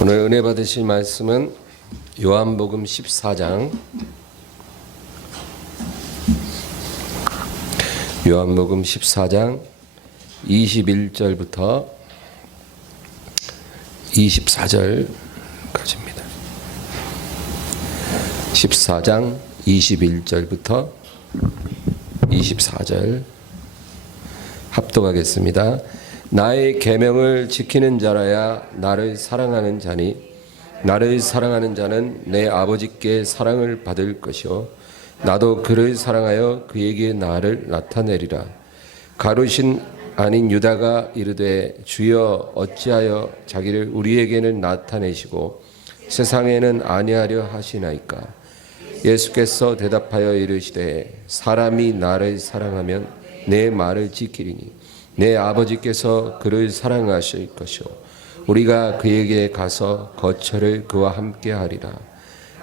오늘 은혜 받으실 말씀은 요한복음 14장 요한복음 14장 21절부터 24절까지입니다. 14장 21절부터 24절 합독하겠습니다. 나의 계명을 지키는 자라야 나를 사랑하는 자니 나를 사랑하는 자는 내 아버지께 사랑을 받을 것이요 나도 그를 사랑하여 그에게 나를 나타내리라. 가룟 아닌 유다가 이르되 주여 어찌하여 자기를 우리에게는 나타내시고 세상에는 아니하려 하시나이까. 예수께서 대답하여 이르시되 사람이 나를 사랑하면 내 말을 지키리니 내 아버지께서 그를 사랑하실 것이요 우리가 그에게 가서 거처를 그와 함께 하리라.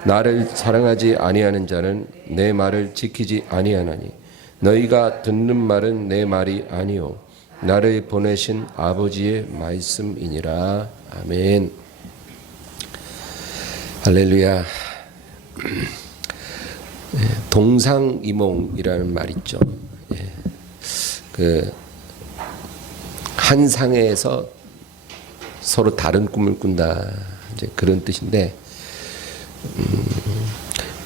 나를 사랑하지 아니하는 자는 내 말을 지키지 아니하나니 너희가 듣는 말은 내 말이 아니요 나를 보내신 아버지의 말씀이니라. 아멘. 할렐루야. 동상이몽이라는 말 있죠. 한 상에서 서로 다른 꿈을 꾼다, 이제 그런 뜻인데,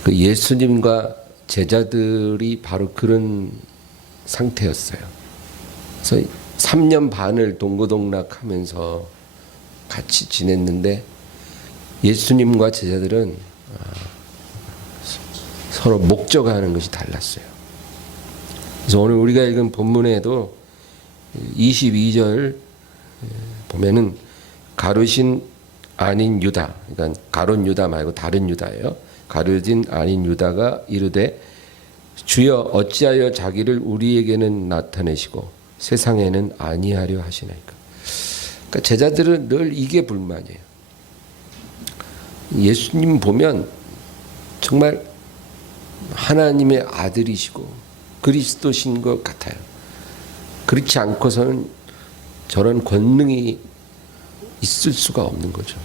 그 예수님과 제자들이 바로 그런 상태였어요. 그래서 3년 반을 동고동락하면서 같이 지냈는데 예수님과 제자들은 서로 목적하는 것이 달랐어요. 그래서 오늘 우리가 읽은 본문에도 22절 보면은 가룟 아닌 유다, 그러니까 가룟 유다 말고 다른 유다예요. 가룟 아닌 유다가 이르되 주여 어찌하여 자기를 우리에게는 나타내시고 세상에는 아니하려 하시나이까. 그러니까 제자들은 늘 이게 불만이에요. 예수님 보면 정말 하나님의 아들이시고 그리스도신 것 같아요. 그렇지 않고서는 저런 권능이 있을 수가 없는 거죠.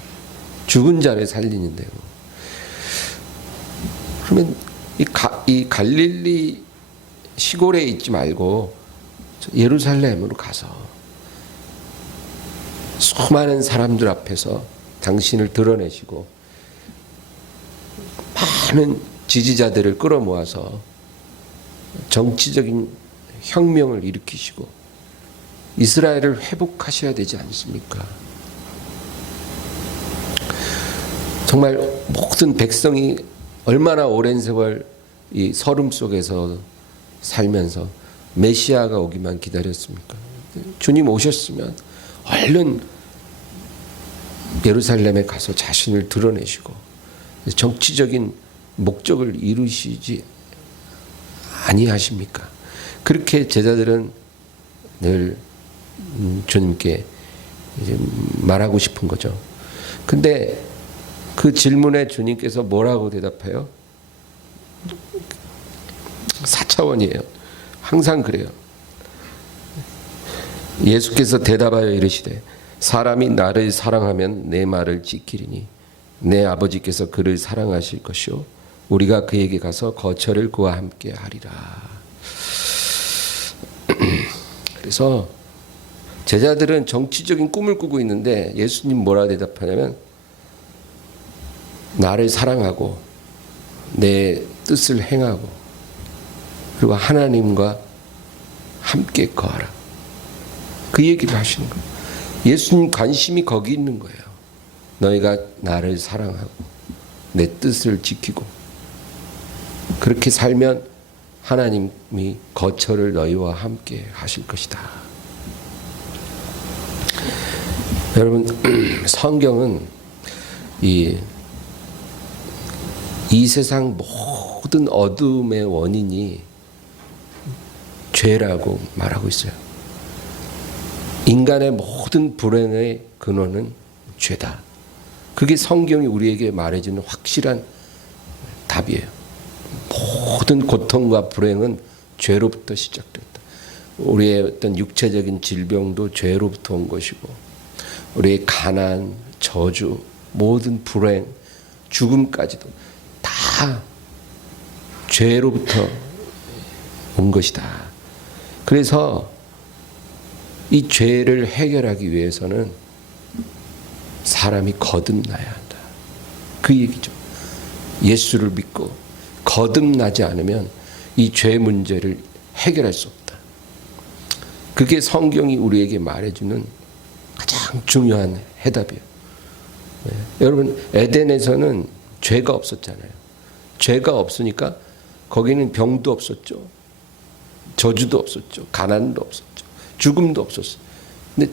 죽은 자를 살리는데요. 그러면 이 갈릴리 시골에 있지 말고 예루살렘으로 가서 수많은 사람들 앞에서 당신을 드러내시고 많은 지지자들을 끌어모아서 정치적인 혁명을 일으키시고 이스라엘을 회복하셔야 되지 않습니까? 정말 모든 백성이 얼마나 오랜 세월 이 서름 속에서 살면서 메시아가 오기만 기다렸습니까? 주님 오셨으면 얼른 예루살렘에 가서 자신을 드러내시고 정치적인 목적을 이루시지 아니하십니까? 그렇게 제자들은 늘 주님께 이제 말하고 싶은 거죠. 근데 그 질문에 주님께서 뭐라고 대답해요? 4차원이에요. 항상 그래요. 예수께서 대답하여 이르시되 사람이 나를 사랑하면 내 말을 지키리니 내 아버지께서 그를 사랑하실 것이요 우리가 그에게 가서 거처를 그와 함께 하리라. 그래서 제자들은 정치적인 꿈을 꾸고 있는데 예수님 뭐라 대답하냐면 나를 사랑하고 내 뜻을 행하고 그리고 하나님과 함께 거하라. 그 얘기를 하시는 거예요. 예수님 관심이 거기 있는 거예요. 너희가 나를 사랑하고 내 뜻을 지키고 그렇게 살면 하나님이 거처를 너희와 함께 하실 것이다. 여러분, 성경은 이 세상 모든 어둠의 원인이 죄라고 말하고 있어요. 인간의 모든 불행의 근원은 죄다. 그게 성경이 우리에게 말해주는 확실한 답이에요. 모든 고통과 불행은 죄로부터 시작됐다. 우리의 어떤 육체적인 질병도 죄로부터 온 것이고 우리의 가난, 저주, 모든 불행, 죽음까지도 다 죄로부터 온 것이다. 그래서 이 죄를 해결하기 위해서는 사람이 거듭나야 한다. 그 얘기죠. 예수를 믿고 거듭나지 않으면 이 죄 문제를 해결할 수 없다. 그게 성경이 우리에게 말해주는 가장 중요한 해답이에요. 여러분, 에덴에서는 죄가 없었잖아요. 죄가 없으니까 거기는 병도 없었죠. 저주도 없었죠. 가난도 없었죠. 죽음도 없었어요. 근데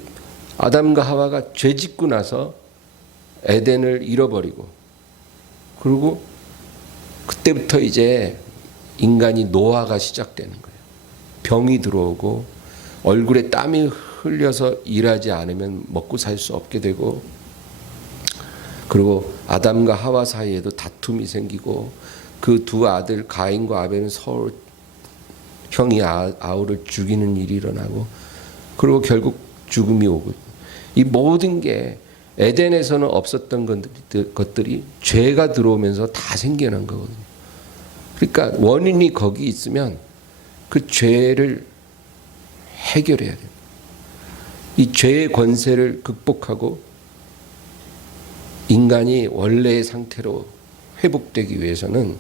아담과 하와가 죄 짓고 나서 에덴을 잃어버리고, 그리고 그때부터 이제 인간이 노화가 시작되는 거예요. 병이 들어오고 얼굴에 땀이 흘려서 일하지 않으면 먹고 살 수 없게 되고, 그리고 아담과 하와 사이에도 다툼이 생기고, 그 두 아들 가인과 아벨은 서로 형이 아우를 죽이는 일이 일어나고, 그리고 결국 죽음이 오고, 이 모든 게 에덴에서는 없었던 것들이 죄가 들어오면서 다 생겨난 거거든요. 그러니까 원인이 거기 있으면 그 죄를 해결해야 돼요. 이 죄의 권세를 극복하고 인간이 원래의 상태로 회복되기 위해서는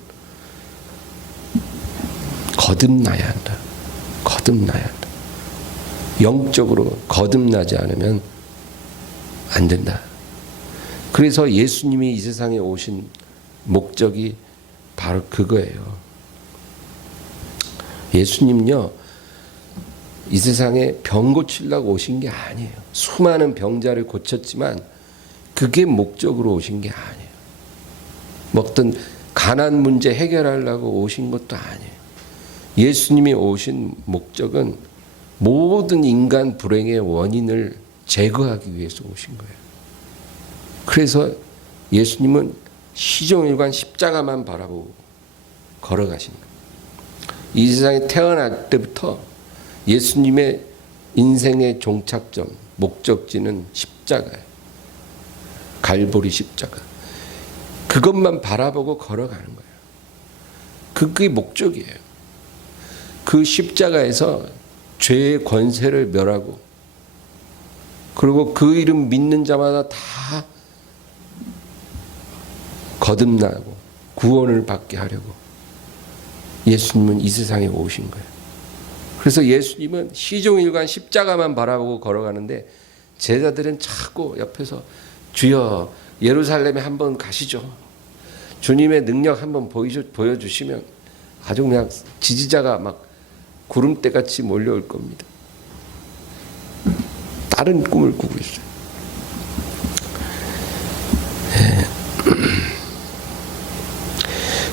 거듭나야 한다. 거듭나야 한다. 영적으로 거듭나지 않으면 안 된다. 그래서 예수님이 이 세상에 오신 목적이 바로 그거예요. 예수님요, 이 세상에 병 고치려고 오신 게 아니에요. 수많은 병자를 고쳤지만 그게 목적으로 오신 게 아니에요. 뭐 어떤 가난 문제 해결하려고 오신 것도 아니에요. 예수님이 오신 목적은 모든 인간 불행의 원인을 제거하기 위해서 오신 거예요. 그래서 예수님은 시종일관 십자가만 바라보고 걸어가신 거예요. 이 세상에 태어날 때부터 예수님의 인생의 종착점, 목적지는 십자가예요. 갈보리 십자가. 그것만 바라보고 걸어가는 거예요. 그게 목적이에요. 그 십자가에서 죄의 권세를 멸하고, 그리고 그 이름 믿는 자마다 다 거듭나고 구원을 받게 하려고 예수님은 이 세상에 오신 거예요. 그래서 예수님은 시종일관 십자가만 바라보고 걸어가는데, 제자들은 자꾸 옆에서 주여 예루살렘에 한번 가시죠. 주님의 능력 한번 보여주시면 아주 그냥 지지자가 막 구름대같이 몰려올 겁니다. 다른 꿈을 꾸고 있어요.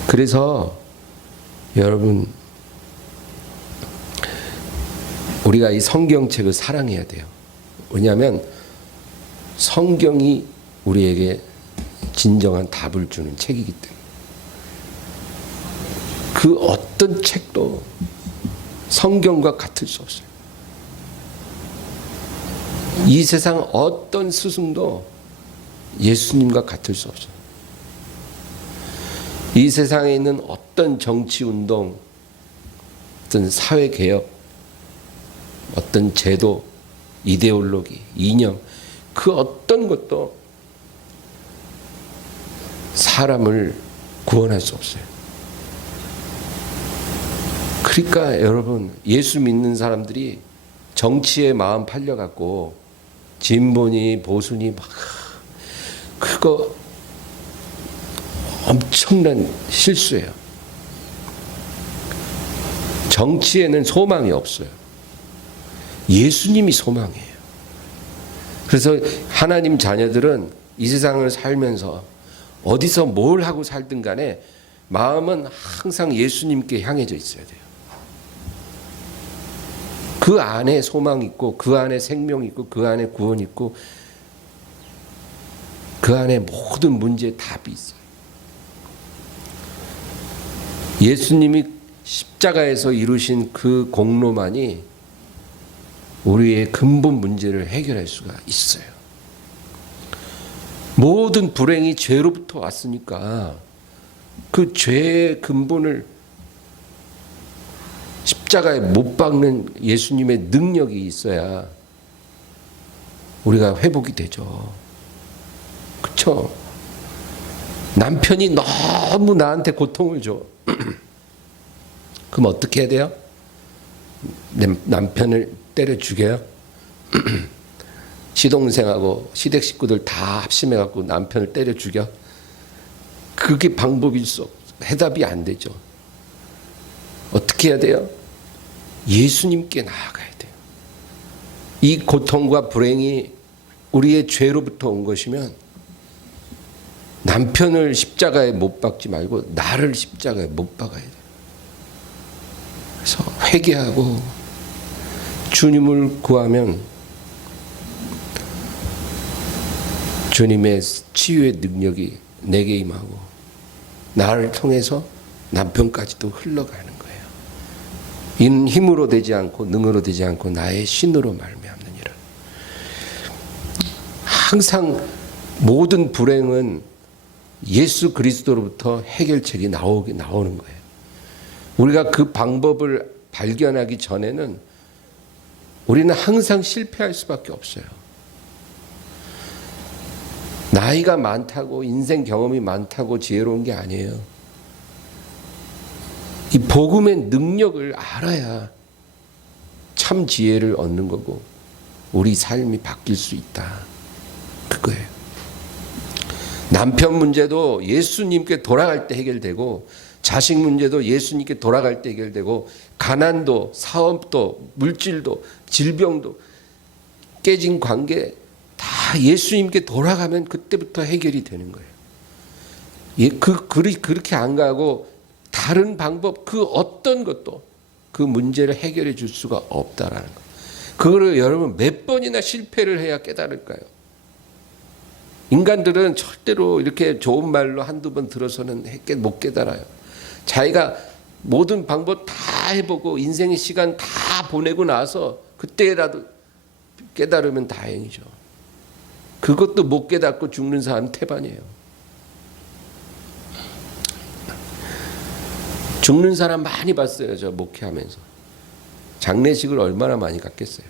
그래서 여러분, 우리가 이 성경책을 사랑해야 돼요. 왜냐하면 성경이 우리에게 진정한 답을 주는 책이기 때문에. 그 어떤 책도 성경과 같을 수 없어요. 이 세상 어떤 스승도 예수님과 같을 수 없어요. 이 세상에 있는 어떤 정치운동, 어떤 사회개혁, 어떤 제도, 이데올로기, 이념, 그 어떤 것도 사람을 구원할 수 없어요. 그러니까 여러분, 예수 믿는 사람들이 정치에 마음 팔려갖고 진보니 보수니 막 그거 엄청난 실수예요. 정치에는 소망이 없어요. 예수님이 소망이에요. 그래서 하나님 자녀들은 이 세상을 살면서 어디서 뭘 하고 살든 간에 마음은 항상 예수님께 향해져 있어야 돼요. 그 안에 소망이 있고, 그 안에 생명이 있고, 그 안에 구원이 있고, 그 안에 모든 문제의 답이 있어요. 예수님이 십자가에서 이루신 그 공로만이 우리의 근본 문제를 해결할 수가 있어요. 모든 불행이 죄로부터 왔으니까 그 죄의 근본을 십자가에 못 박는 예수님의 능력이 있어야 우리가 회복이 되죠. 그렇죠? 남편이 너무 나한테 고통을 줘. 그럼 어떻게 해야 돼요? 남편을 때려 죽여요? 시동생하고 시댁 식구들 다 합심해갖고 남편을 때려 죽여? 그게 방법일 수 없어. 해답이 안 되죠. 어떻게 해야 돼요? 예수님께 나아가야 돼요. 이 고통과 불행이 우리의 죄로부터 온 것이면 남편을 십자가에 못 박지 말고 나를 십자가에 못 박아야 돼요. 그래서 회개하고 주님을 구하면 주님의 치유의 능력이 내게 임하고 나를 통해서 남편까지도 흘러가는 거예요. 이는 힘으로 되지 않고 능으로 되지 않고 나의 신으로 말미암느니라. 항상 모든 불행은 예수 그리스도로부터 해결책이 나오는 거예요. 우리가 그 방법을 발견하기 전에는 우리는 항상 실패할 수밖에 없어요. 나이가 많다고 인생 경험이 많다고 지혜로운 게 아니에요. 이 복음의 능력을 알아야 참 지혜를 얻는 거고 우리 삶이 바뀔 수 있다. 그거예요. 남편 문제도 예수님께 돌아갈 때 해결되고 자식 문제도 예수님께 돌아갈 때 해결되고 가난도 사업도 물질도 질병도 깨진 관계 다 예수님께 돌아가면 그때부터 해결이 되는 거예요. 그렇게 안 가고 다른 방법 그 어떤 것도 그 문제를 해결해 줄 수가 없다라는 거예요. 그거를 여러분 몇 번이나 실패를 해야 깨달을까요? 인간들은 절대로 이렇게 좋은 말로 한두 번 들어서는 못 깨달아요. 자기가 모든 방법 다 해보고 인생의 시간 다 보내고 나서 그때라도 깨달으면 다행이죠. 그것도 못 깨닫고 죽는 사람 태반이에요. 죽는 사람 많이 봤어요. 저 목회하면서. 장례식을 얼마나 많이 갔겠어요.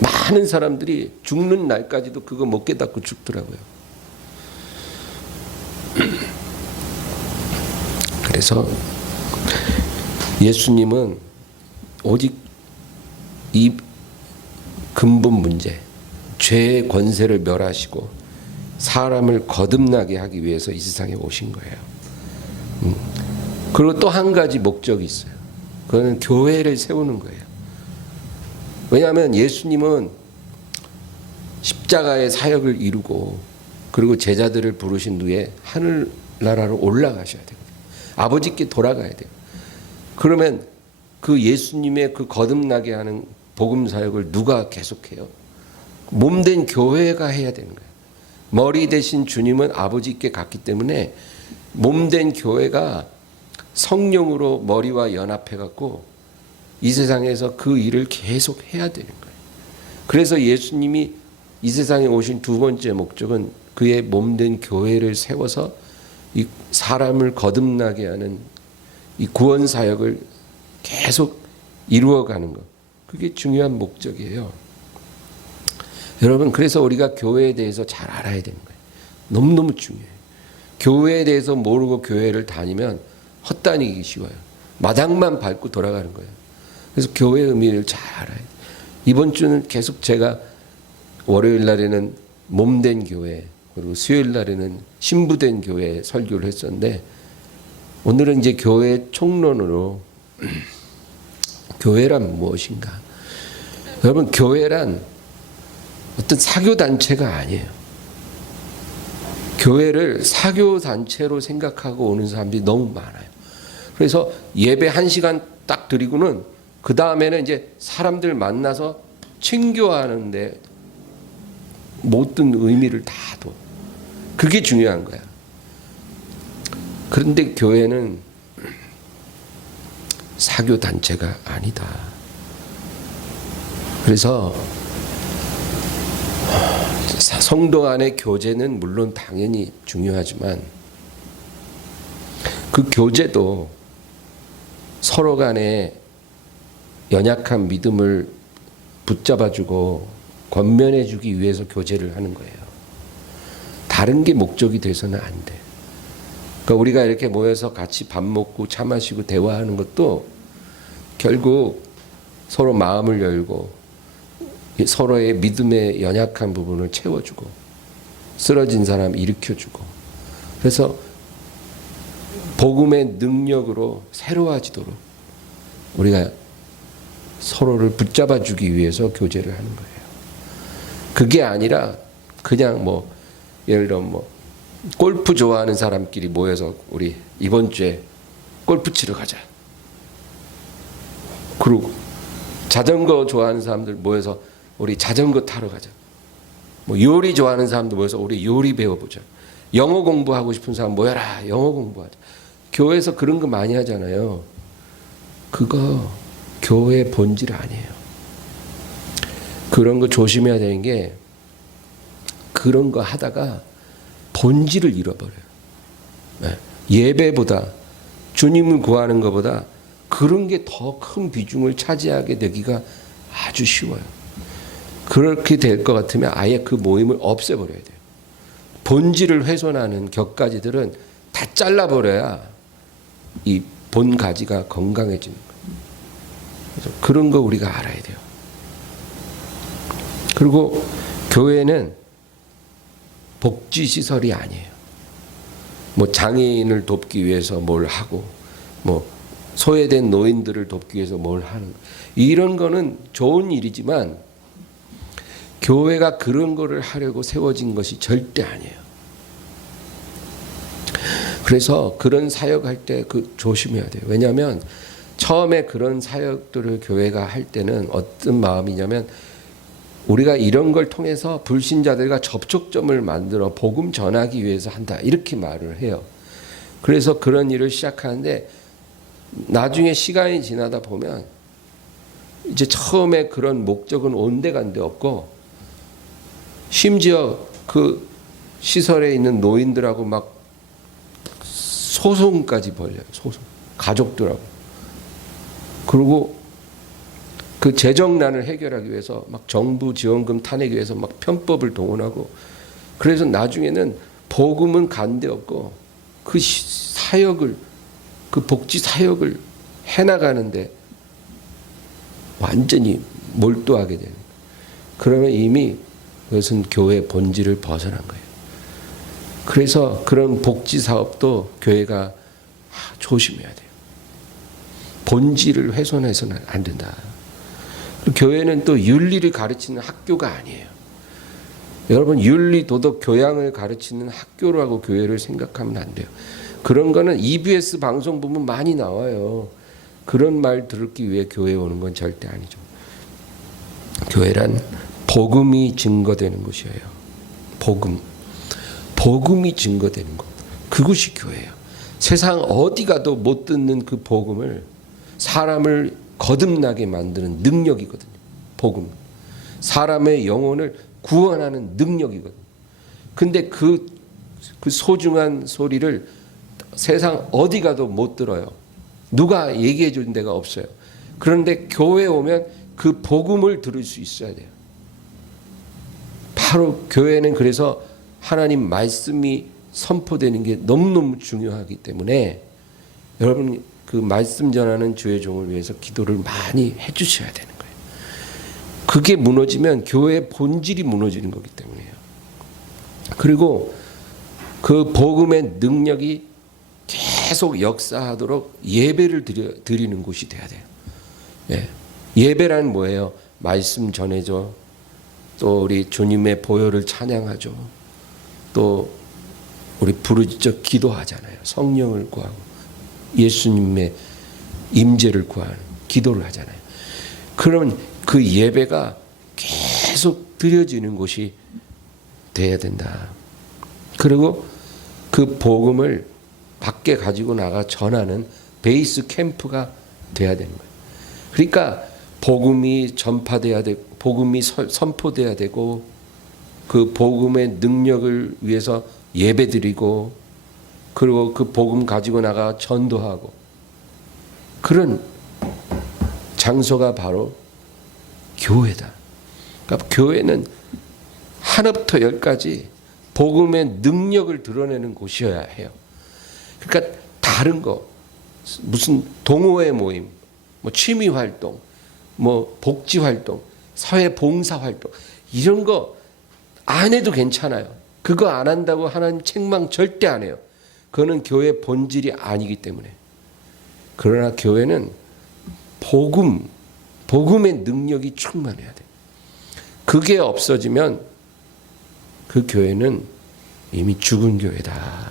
많은 사람들이 죽는 날까지도 그거 못 깨닫고 죽더라고요. 그래서 예수님은 오직 이 근본 문제, 죄의 권세를 멸하시고 사람을 거듭나게 하기 위해서 이 세상에 오신 거예요. 그리고 또 한 가지 목적이 있어요. 그거는 교회를 세우는 거예요. 왜냐하면 예수님은 십자가의 사역을 이루고 그리고 제자들을 부르신 후에 하늘나라로 올라가셔야 돼요. 아버지께 돌아가야 돼요. 그러면 그 예수님의 그 거듭나게 하는 복음 사역을 누가 계속해요? 몸된 교회가 해야 되는 거예요. 머리 대신 주님은 아버지께 갔기 때문에 몸된 교회가 성령으로 머리와 연합해 갖고 이 세상에서 그 일을 계속 해야 되는 거예요. 그래서 예수님이 이 세상에 오신 두 번째 목적은 그의 몸된 교회를 세워서 이 사람을 거듭나게 하는 이 구원 사역을 계속 이루어가는 것. 그게 중요한 목적이에요. 여러분, 그래서 우리가 교회에 대해서 잘 알아야 되는 거예요. 너무너무 중요해요. 교회에 대해서 모르고 교회를 다니면 헛다니기 쉬워요. 마당만 밟고 돌아가는 거예요. 그래서 교회의 의미를 잘 알아야 돼요. 이번 주는 계속 제가 월요일 날에는 몸된 교회, 그리고 수요일 날에는 신부된 교회 설교를 했었는데 오늘은 이제 교회 총론으로 교회란 무엇인가? 여러분, 교회란 어떤 사교단체가 아니에요. 교회를 사교단체로 생각하고 오는 사람들이 너무 많아요. 그래서 예배 1시간 딱 드리고는 그 다음에는 이제 사람들 만나서 친교하는데 모든 의미를 다 둬. 그게 중요한 거야. 그런데 교회는 사교단체가 아니다. 그래서 성도 간의 교제는 물론 당연히 중요하지만 그 교제도 서로 간에 연약한 믿음을 붙잡아주고 권면해주기 위해서 교제를 하는 거예요. 다른 게 목적이 돼서는 안 돼. 그러니까 우리가 이렇게 모여서 같이 밥 먹고 차 마시고 대화하는 것도 결국 서로 마음을 열고 서로의 믿음의 연약한 부분을 채워주고 쓰러진 사람 일으켜주고 그래서 복음의 능력으로 새로워지도록 우리가 서로를 붙잡아주기 위해서 교제를 하는 거예요. 그게 아니라 그냥 뭐 예를 들면 뭐 골프 좋아하는 사람끼리 모여서 우리 이번 주에 골프 치러 가자. 그리고 자전거 좋아하는 사람들 모여서 우리 자전거 타러 가자. 뭐 요리 좋아하는 사람들 모여서 우리 요리 배워보자. 영어 공부하고 싶은 사람 모여라. 영어 공부하자. 교회에서 그런 거 많이 하잖아요. 그거 교회의 본질 아니에요. 그런 거 조심해야 되는 게 그런 거 하다가 본질을 잃어버려요. 예배보다 주님을 구하는 것보다 그런 게 더 큰 비중을 차지하게 되기가 아주 쉬워요. 그렇게 될 것 같으면 아예 그 모임을 없애버려야 돼요. 본질을 훼손하는 격가지들은 다 잘라버려야 이 본 가지가 건강해지는 거예요. 그래서 그런 거 우리가 알아야 돼요. 그리고 교회는 복지시설이 아니에요. 뭐 장애인을 돕기 위해서 뭘 하고 뭐 소외된 노인들을 돕기 위해서 뭘 하는 이런 거는 좋은 일이지만 교회가 그런 거를 하려고 세워진 것이 절대 아니에요. 그래서 그런 사역할 때 그 조심해야 돼요. 왜냐하면 처음에 그런 사역들을 교회가 할 때는 어떤 마음이냐면 우리가 이런 걸 통해서 불신자들과 접촉점을 만들어 복음 전하기 위해서 한다 이렇게 말을 해요. 그래서 그런 일을 시작하는데 나중에 시간이 지나다 보면 이제 처음에 그런 목적은 온데간데 없고 심지어 그 시설에 있는 노인들하고 막 소송까지 벌려요. 소송. 가족들하고. 그리고 그 재정난을 해결하기 위해서 막 정부 지원금 타내기 위해서 막 편법을 동원하고 그래서 나중에는 복음은 간데 없고 그 사역을 그 복지 사역을 해나가는데 완전히 몰두하게 되는 거예요. 그러면 이미 그것은 교회의 본질을 벗어난 거예요. 그래서 그런 복지 사업도 교회가 조심해야 돼요. 본질을 훼손해서는 안 된다. 교회는 또 윤리를 가르치는 학교가 아니에요. 여러분 윤리, 도덕, 교양을 가르치는 학교라고 교회를 생각하면 안 돼요. 그런 거는 EBS 방송 보면 많이 나와요. 그런 말 듣기 위해 교회에 오는 건 절대 아니죠. 교회란 복음이 증거되는 곳이에요. 복음이 증거되는 곳. 그것이 교회예요. 세상 어디 가도 못 듣는 그 복음을 사람을 거듭나게 만드는 능력이거든요. 복음. 사람의 영혼을 구원하는 능력이거든요. 근데 그 소중한 소리를 세상 어디 가도 못 들어요. 누가 얘기해 주는 데가 없어요. 그런데 교회에 오면 그 복음을 들을 수 있어야 돼요. 바로 교회는 그래서 하나님 말씀이 선포되는 게 너무너무 중요하기 때문에 여러분 그 말씀 전하는 주의 종을 위해서 기도를 많이 해 주셔야 되는 거예요. 그게 무너지면 교회의 본질이 무너지는 거기 때문이에요. 그리고 그 복음의 능력이 계속 역사하도록 예배를 드리는 곳이 돼야 돼요. 예배란 뭐예요? 말씀 전해줘. 또 우리 주님의 보혈을 찬양하죠. 또 우리 부르짖어 기도하잖아요. 성령을 구하고 예수님의 임재를 구하는 기도를 하잖아요. 그러면 그 예배가 계속 드려지는 곳이 돼야 된다. 그리고 그 복음을 밖에 가지고 나가 전하는 베이스 캠프가 돼야 되는 거예요. 그러니까 복음이 전파돼야 되고 복음이 선포돼야 되고 그 복음의 능력을 위해서 예배드리고 그리고 그 복음 가지고 나가 전도하고 그런 장소가 바로 교회다. 그러니까 교회는 하나부터 열까지 복음의 능력을 드러내는 곳이어야 해요. 그러니까 다른 거 무슨 동호회 모임, 뭐 취미 활동, 뭐 복지 활동, 사회 봉사 활동 이런 거 안 해도 괜찮아요. 그거 안 한다고 하나님 책망 절대 안 해요. 그거는 교회 본질이 아니기 때문에. 그러나 교회는 복음의 능력이 충만해야 돼. 그게 없어지면 그 교회는 이미 죽은 교회다.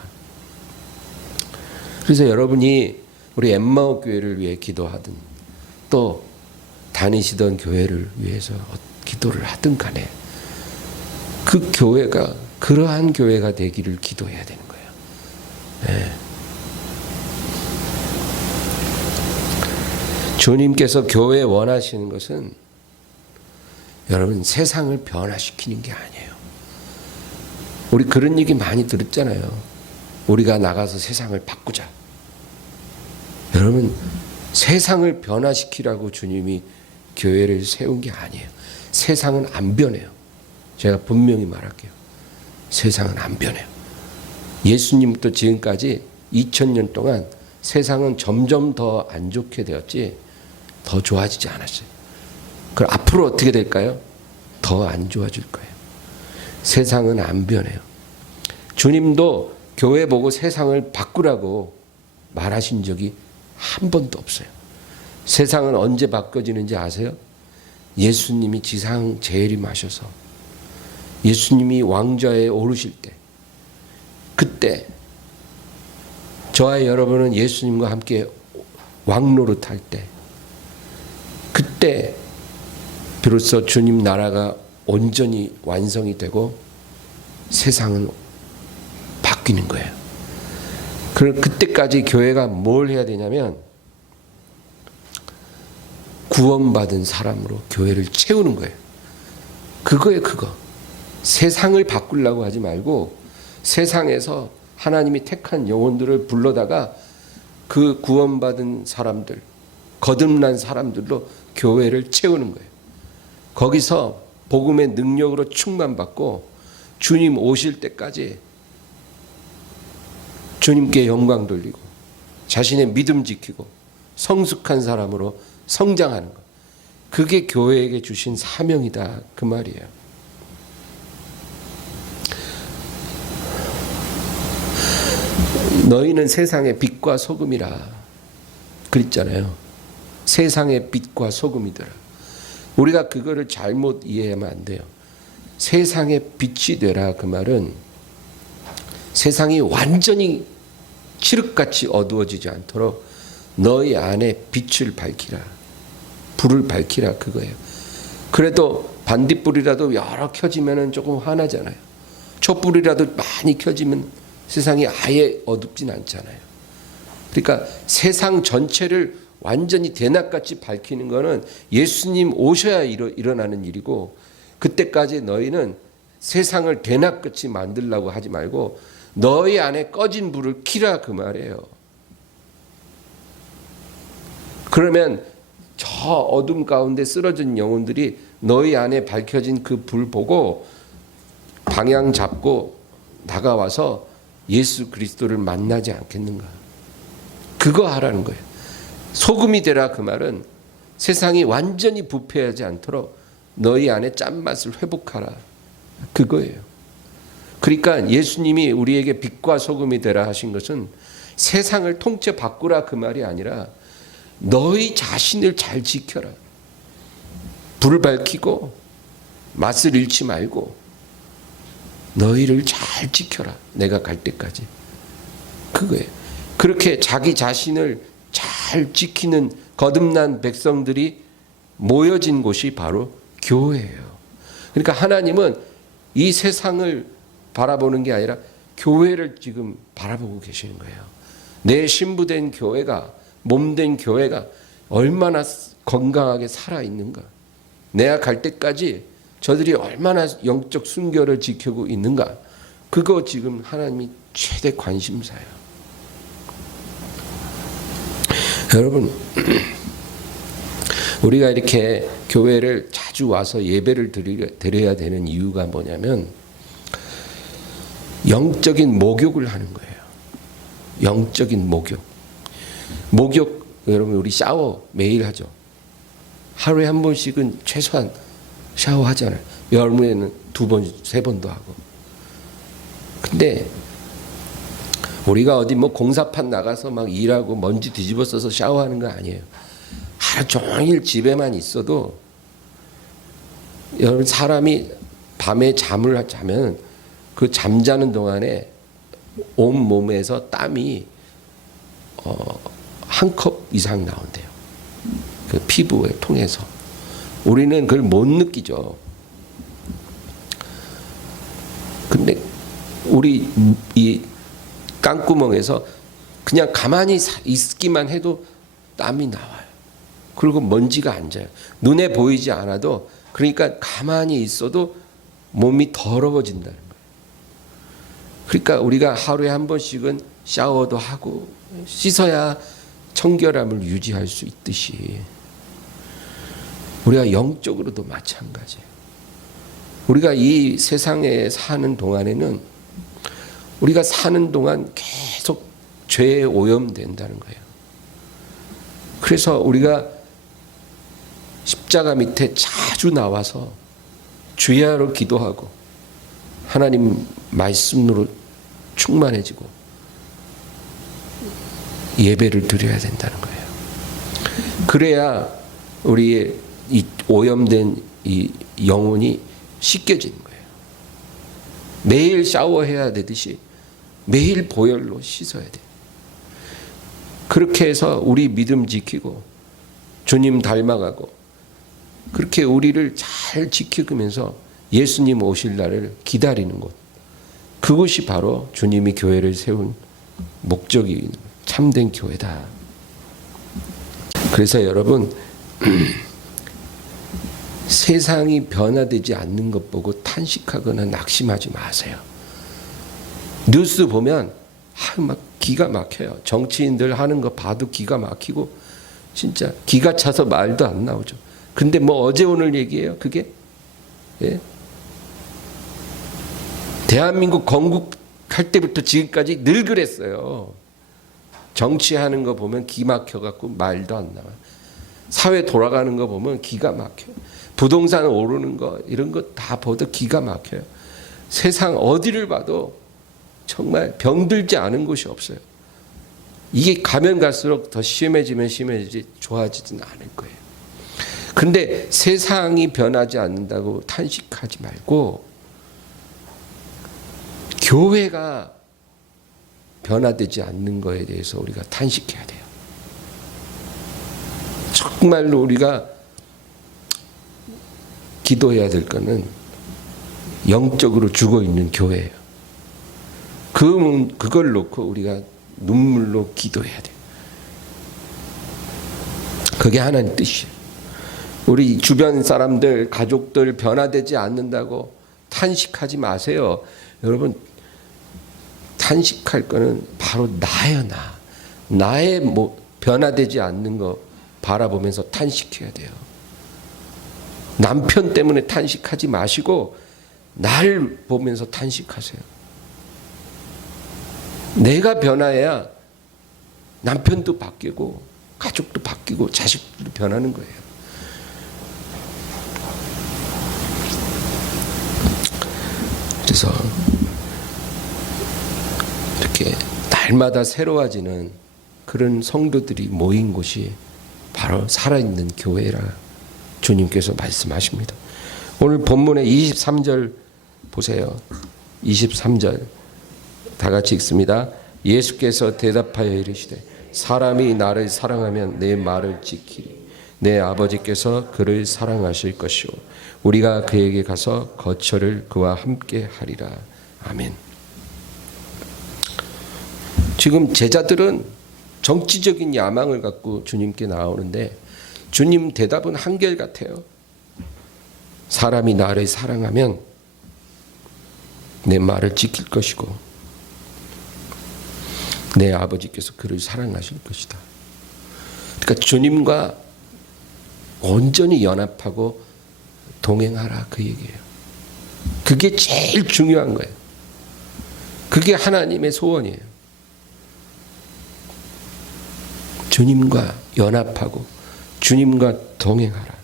그래서 여러분이 우리 엠마오 교회를 위해 기도하든 또 다니시던 교회를 위해서 기도를 하든 간에 그 교회가 그러한 교회가 되기를 기도해야 되는 거예요. 네. 주님께서 교회에 원하시는 것은 여러분 세상을 변화시키는 게 아니에요. 우리 그런 얘기 많이 들었잖아요. 우리가 나가서 세상을 바꾸자. 여러분 세상을 변화시키라고 주님이 교회를 세운 게 아니에요. 세상은 안 변해요. 제가 분명히 말할게요. 세상은 안 변해요. 예수님부터 지금까지 2000년 동안 세상은 점점 더 안 좋게 되었지 더 좋아지지 않았어요. 그럼 앞으로 어떻게 될까요? 더 안 좋아질 거예요. 세상은 안 변해요. 주님도 교회 보고 세상을 바꾸라고 말하신 적이 한 번도 없어요. 세상은 언제 바꿔지는지 아세요? 예수님이 지상 재림하셔서 예수님이 왕좌에 오르실 때 그때 저와 여러분은 예수님과 함께 왕노릇할 때 그때 비로소 주님 나라가 온전히 완성이 되고 세상은 바뀌는 거예요. 그럼 그때까지 교회가 뭘 해야 되냐면 구원받은 사람으로 교회를 채우는 거예요. 그거예요, 그거. 세상을 바꾸려고 하지 말고 세상에서 하나님이 택한 영혼들을 불러다가 그 구원받은 사람들, 거듭난 사람들로 교회를 채우는 거예요. 거기서 복음의 능력으로 충만받고 주님 오실 때까지 주님께 영광 돌리고 자신의 믿음 지키고 성숙한 사람으로 성장하는 것. 그게 교회에게 주신 사명이다. 그 말이에요. 너희는 세상의 빛과 소금이라 그랬잖아요. 세상의 빛과 소금이더라. 우리가 그거를 잘못 이해하면 안 돼요. 세상의 빛이 되라 그 말은 세상이 완전히 칠흑같이 어두워지지 않도록 너희 안에 빛을 밝히라. 불을 밝히라 그거예요. 그래도 반딧불이라도 여러 켜지면 조금 화나잖아요. 촛불이라도 많이 켜지면 세상이 아예 어둡진 않잖아요. 그러니까 세상 전체를 완전히 대낮같이 밝히는 것은 예수님 오셔야 일어나는 일이고 그때까지 너희는 세상을 대낮같이 만들려고 하지 말고 너희 안에 꺼진 불을 켜라 그 말이에요. 그러면 저 어둠 가운데 쓰러진 영혼들이 너희 안에 밝혀진 그 불 보고 방향 잡고 다가와서 예수 그리스도를 만나지 않겠는가. 그거 하라는 거예요. 소금이 되라 그 말은 세상이 완전히 부패하지 않도록 너희 안에 짠맛을 회복하라. 그거예요. 그러니까 예수님이 우리에게 빛과 소금이 되라 하신 것은 세상을 통째 바꾸라 그 말이 아니라 너희 자신을 잘 지켜라. 불을 밝히고 맛을 잃지 말고 너희를 잘 지켜라. 내가 갈 때까지. 그거예요. 그렇게 자기 자신을 잘 지키는 거듭난 백성들이 모여진 곳이 바로 교회예요. 그러니까 하나님은 이 세상을 바라보는 게 아니라 교회를 지금 바라보고 계시는 거예요. 내 신부된 교회가, 몸된 교회가 얼마나 건강하게 살아있는가. 내가 갈 때까지 저들이 얼마나 영적 순결을 지키고 있는가. 그거 지금 하나님이 최대 관심사예요. 여러분, 우리가 이렇게 교회를 자주 와서 예배를 드려야 되는 이유가 뭐냐면 영적인 목욕을 하는 거예요. 영적인 목욕. 목욕, 여러분 우리 샤워 매일 하죠. 하루에 한 번씩은 최소한 샤워하잖아요. 여름에는 2번, 3번도 하고. 근데 우리가 어디 뭐 공사판 나가서 막 일하고 먼지 뒤집어 써서 샤워하는 거 아니에요. 하루 종일 집에만 있어도 여러분 사람이 밤에 잠을 자면 그 잠자는 동안에 온 몸에서 땀이 한 컵 이상 나온대요. 그 피부에 통해서. 우리는 그걸 못 느끼죠. 근데 우리 이 깡구멍에서 그냥 가만히 있기만 해도 땀이 나와요. 그리고 먼지가 앉아요. 눈에 보이지 않아도, 그러니까 가만히 있어도 몸이 더러워진다는 거예요. 그러니까 우리가 하루에 한 번씩은 샤워도 하고 씻어야 청결함을 유지할 수 있듯이 우리가 영적으로도 마찬가지예요. 우리가 이 세상에 사는 동안에는 우리가 사는 동안 계속 죄에 오염된다는 거예요. 그래서 우리가 십자가 밑에 자주 나와서 주야로 기도하고 하나님 말씀으로 충만해지고 예배를 드려야 된다는 거예요. 그래야 우리의 이 오염된 이 영혼이 씻겨지는 거예요. 매일 샤워해야 되듯이 매일 보혈로 씻어야 돼요. 그렇게 해서 우리 믿음 지키고 주님 닮아가고 그렇게 우리를 잘 지키면서 예수님 오실 날을 기다리는 곳, 그것이 바로 주님이 교회를 세운 목적이 참된 교회다. 그래서 여러분, 세상이 변화되지 않는 것 보고 탄식하거나 낙심하지 마세요. 뉴스 보면 막 기가 막혀요. 정치인들 하는 거 봐도 기가 막히고 진짜 기가 차서 말도 안 나오죠. 근데 뭐 어제 오늘 얘기예요, 그게? 예? 대한민국 건국할 때부터 지금까지 늘 그랬어요. 정치하는 거 보면 기 막혀갖고 말도 안 나와요. 사회 돌아가는 거 보면 기가 막혀요. 부동산 오르는 거 이런 거 다 보도 기가 막혀요. 세상 어디를 봐도 정말 병들지 않은 곳이 없어요. 이게 가면 갈수록 더 심해지면 심해지지 좋아지진 않을 거예요. 근데 세상이 변하지 않는다고 탄식하지 말고 교회가 변화되지 않는 거에 대해서 우리가 탄식해야 돼요. 정말로 우리가 기도해야 될 거는 영적으로 죽어 있는 교회예요. 그걸 놓고 우리가 눈물로 기도해야 돼요. 그게 하나님 뜻이에요. 우리 주변 사람들, 가족들 변화되지 않는다고 탄식하지 마세요. 여러분, 탄식할 거는 바로 나예요, 나. 나의 변화되지 않는 거 바라보면서 탄식해야 돼요. 남편 때문에 탄식하지 마시고 날 보면서 탄식하세요. 내가 변화해야 남편도 바뀌고 가족도 바뀌고 자식도 변하는 거예요. 그래서 이렇게 날마다 새로워지는 그런 성도들이 모인 곳이 바로 살아있는 교회라 주님께서 말씀하십니다. 오늘 본문의 23절 보세요. 23절 다 같이 읽습니다. 예수께서 대답하여 이르시되 사람이 나를 사랑하면 내 말을 지키리. 내 아버지께서 그를 사랑하실 것이요 우리가 그에게 가서 거처를 그와 함께 하리라. 아멘. 지금 제자들은 정치적인 야망을 갖고 주님께 나오는데 주님 대답은 한결같아요. 사람이 나를 사랑하면 내 말을 지킬 것이고 내 아버지께서 그를 사랑하실 것이다. 그러니까 주님과 온전히 연합하고 동행하라, 그 얘기예요. 그게 제일 중요한 거예요. 그게 하나님의 소원이에요. 주님과 연합하고 주님과 동행하라.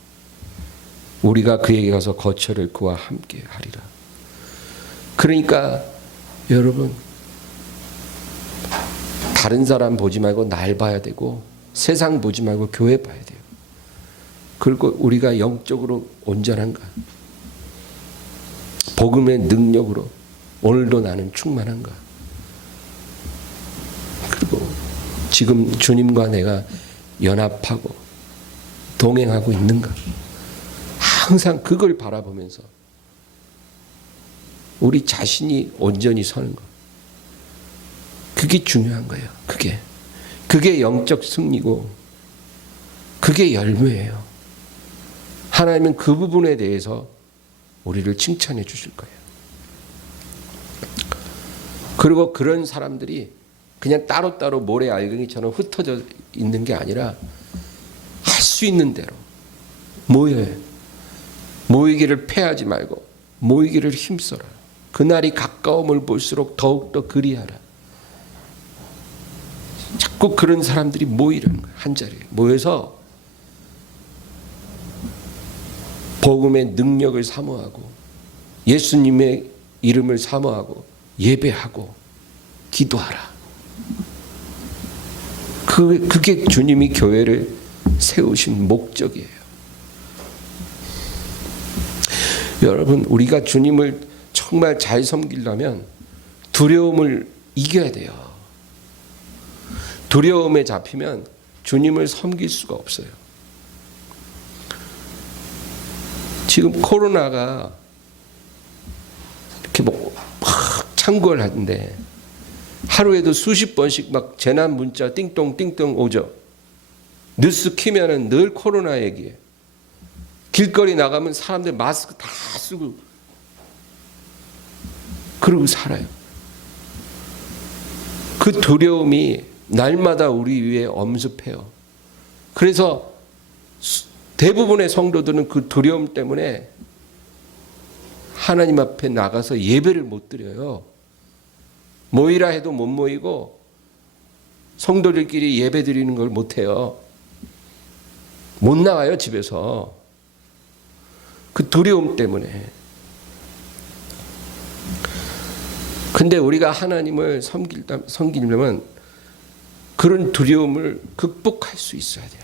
우리가 그에게 가서 거처를 그와 함께 하리라. 그러니까 여러분, 다른 사람 보지 말고 날 봐야 되고 세상 보지 말고 교회 봐야 돼요. 그리고 우리가 영적으로 온전한가? 복음의 능력으로 오늘도 나는 충만한가? 그리고 지금 주님과 내가 연합하고 동행하고 있는가? 항상 그걸 바라보면서 우리 자신이 온전히 서는 것. 그게 중요한 거예요. 그게 영적 승리고 그게 열매예요. 하나님은 그 부분에 대해서 우리를 칭찬해 주실 거예요. 그리고 그런 사람들이 그냥 따로따로 모래 알갱이처럼 흩어져 있는 게 아니라 할 수 있는 대로 모여요. 모이기를 패하지 말고 모이기를 힘써라. 그날이 가까움을 볼수록 더욱더 그리하라. 자꾸 그런 사람들이 모이라는 거예요. 한 자리에 모여서 복음의 능력을 사모하고 예수님의 이름을 사모하고 예배하고 기도하라. 그게 주님이 교회를 세우신 목적이에요. 여러분, 우리가 주님을 정말 잘 섬기려면 두려움을 이겨야 돼요. 두려움에 잡히면 주님을 섬길 수가 없어요. 지금 코로나가 이렇게 막 창궐 하는데 하루에도 수십 번씩 막 재난 문자 띵동 띵동 오죠. 뉴스 키면은 늘 코로나 얘기예요. 길거리 나가면 사람들 마스크 다 쓰고 그러고 살아요. 그 두려움이 날마다 우리 위에 엄습해요. 그래서 대부분의 성도들은 그 두려움 때문에 하나님 앞에 나가서 예배를 못 드려요. 모이라 해도 못 모이고 성도들끼리 예배 드리는 걸 못 해요. 못 나와요, 집에서. 그 두려움 때문에. 근데 우리가 하나님을 섬기려면 그런 두려움을 극복할 수 있어야 돼요.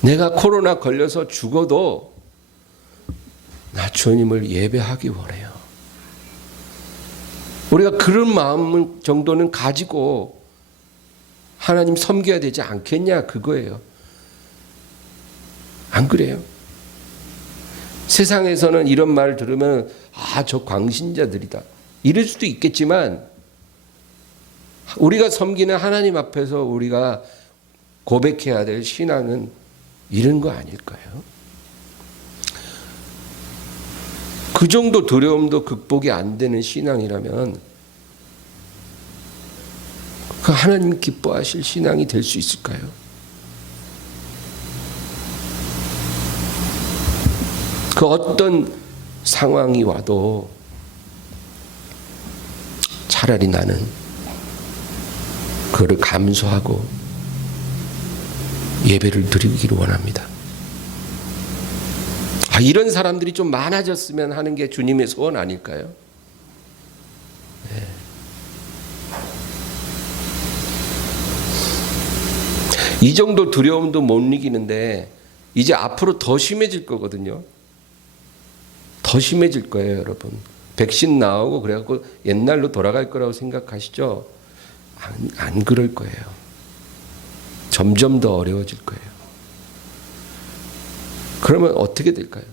내가 코로나 걸려서 죽어도 나 주님을 예배하기 원해요. 우리가 그런 마음 정도는 가지고 하나님 섬겨야 되지 않겠냐, 그거예요. 안 그래요? 세상에서는 이런 말을 들으면 저 광신자들이다 이럴 수도 있겠지만 우리가 섬기는 하나님 앞에서 우리가 고백해야 될 신앙은 이런 거 아닐까요? 그 정도 두려움도 극복이 안 되는 신앙이라면 그 하나님 기뻐하실 신앙이 될 수 있을까요? 그 어떤 상황이 와도 차라리 나는 그를 감수하고 예배를 드리기를 원합니다. 이런 사람들이 좀 많아졌으면 하는 게 주님의 소원 아닐까요? 네. 이 정도 두려움도 못 이기는데 이제 앞으로 더 심해질 거거든요. 더 심해질 거예요, 여러분. 백신 나오고 그래갖고 옛날로 돌아갈 거라고 생각하시죠? 안 그럴 거예요. 점점 더 어려워질 거예요. 그러면 어떻게 될까요?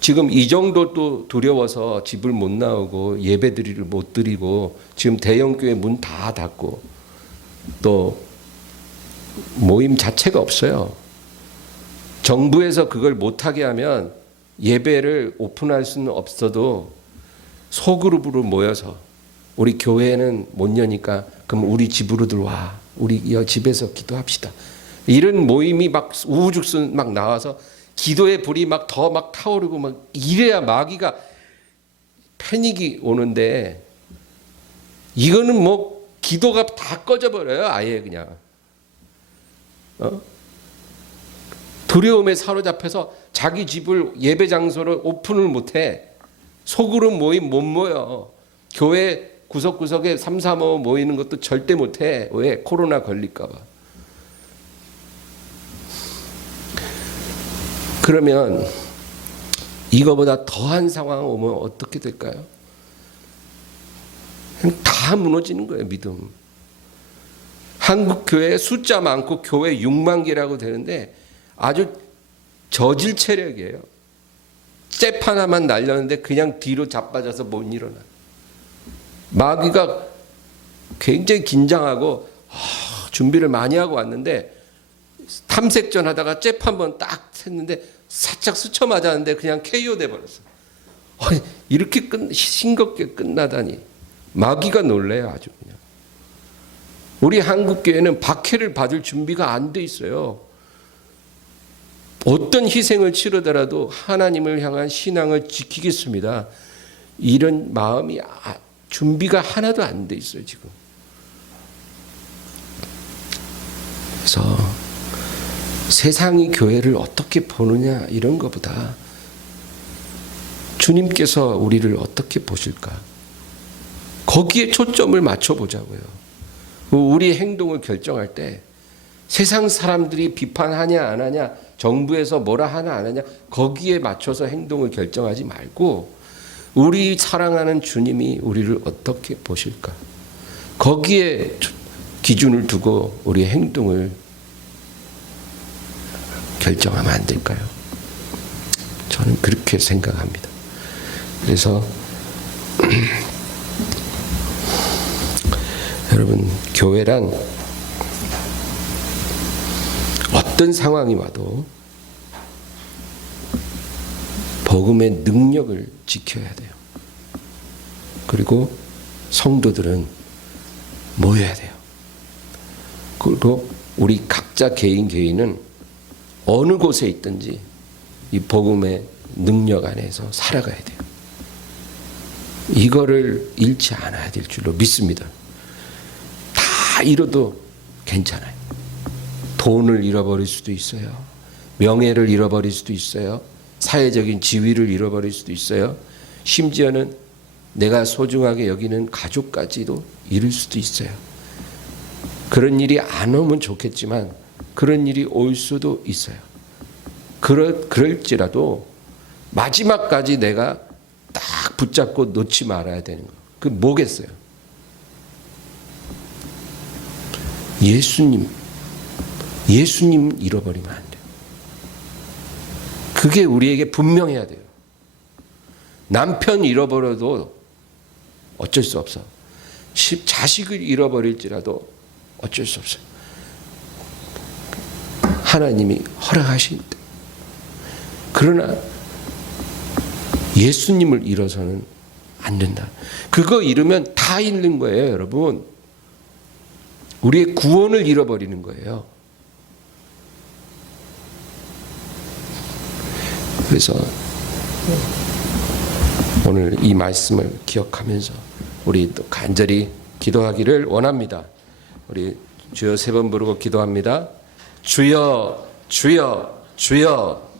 지금 이 정도 또 두려워서 집을 못 나오고 예배드리를 못 드리고 지금 대형교회 문 다 닫고 또 모임 자체가 없어요. 정부에서 그걸 못하게 하면 예배를 오픈할 수는 없어도 소그룹으로 모여서 우리 교회는 못 여니까 그럼 우리 집으로 들어와. 우리 집에서 기도합시다. 이런 모임이 막 우후죽순 막 나와서 기도의 불이 막 더 막 타오르고 막 이래야 마귀가 패닉이 오는데 이거는 뭐 기도가 다 꺼져버려요. 아예 그냥. 두려움에 사로잡혀서 자기 집을 예배 장소를 오픈을 못해. 소그룹 모임 못 모여. 교회 구석구석에 3, 4, 5 모이는 것도 절대 못해. 왜? 코로나 걸릴까 봐. 그러면 이거보다 더한 상황 오면 어떻게 될까요? 다 무너지는 거예요. 믿음. 한국 교회 숫자 많고 교회 6만 개라고 되는데 아주 저질 체력이에요. 잽 하나만 날렸는데 그냥 뒤로 자빠져서 못 일어나. 마귀가 굉장히 긴장하고 준비를 많이 하고 왔는데 탐색전 하다가 잽 한번 딱 샜는데 살짝 스쳐 맞았는데 그냥 KO 돼버렸어. 이렇게 싱겁게 끝나다니. 마귀가 놀래요. 아주 그냥. 우리 한국교회는 박해를 받을 준비가 안 돼 있어요. 어떤 희생을 치르더라도 하나님을 향한 신앙을 지키겠습니다. 이런 마음이 준비가 하나도 안 돼 있어요. 지금. 그래서 세상이 교회를 어떻게 보느냐 이런 것보다 주님께서 우리를 어떻게 보실까? 거기에 초점을 맞춰보자고요. 우리 행동을 결정할 때 세상 사람들이 비판하냐 안 하냐, 정부에서 뭐라 하나 안 하냐, 거기에 맞춰서 행동을 결정하지 말고 우리 사랑하는 주님이 우리를 어떻게 보실까? 거기에 기준을 두고 우리의 행동을 결정하면 안 될까요? 저는 그렇게 생각합니다. 그래서 여러분, 교회란 어떤 상황이 와도 복음의 능력을 지켜야 돼요. 그리고 성도들은 모여야 돼요. 그리고 우리 각자 개인은 어느 곳에 있든지 이 복음의 능력 안에서 살아가야 돼요. 이거를 잃지 않아야 될 줄로 믿습니다. 다 잃어도 괜찮아요. 돈을 잃어버릴 수도 있어요. 명예를 잃어버릴 수도 있어요. 사회적인 지위를 잃어버릴 수도 있어요. 심지어는 내가 소중하게 여기는 가족까지도 잃을 수도 있어요. 그런 일이 안 오면 좋겠지만 그런 일이 올 수도 있어요. 그럴지라도 마지막까지 내가 딱 붙잡고 놓지 말아야 되는 거. 그 뭐겠어요? 예수님 잃어버리면 안 돼요. 그게 우리에게 분명해야 돼요. 남편 잃어버려도 어쩔 수 없어. 자식을 잃어버릴지라도 어쩔 수 없어요. 하나님이 허락하신 때. 그러나 예수님을 잃어서는 안 된다. 그거 잃으면 다 잃는 거예요, 여러분. 우리의 구원을 잃어버리는 거예요. 그래서 오늘 이 말씀을 기억하면서 우리 또 간절히 기도하기를 원합니다. 우리 주여 3번 부르고 기도합니다. 주여, 주여, 주여.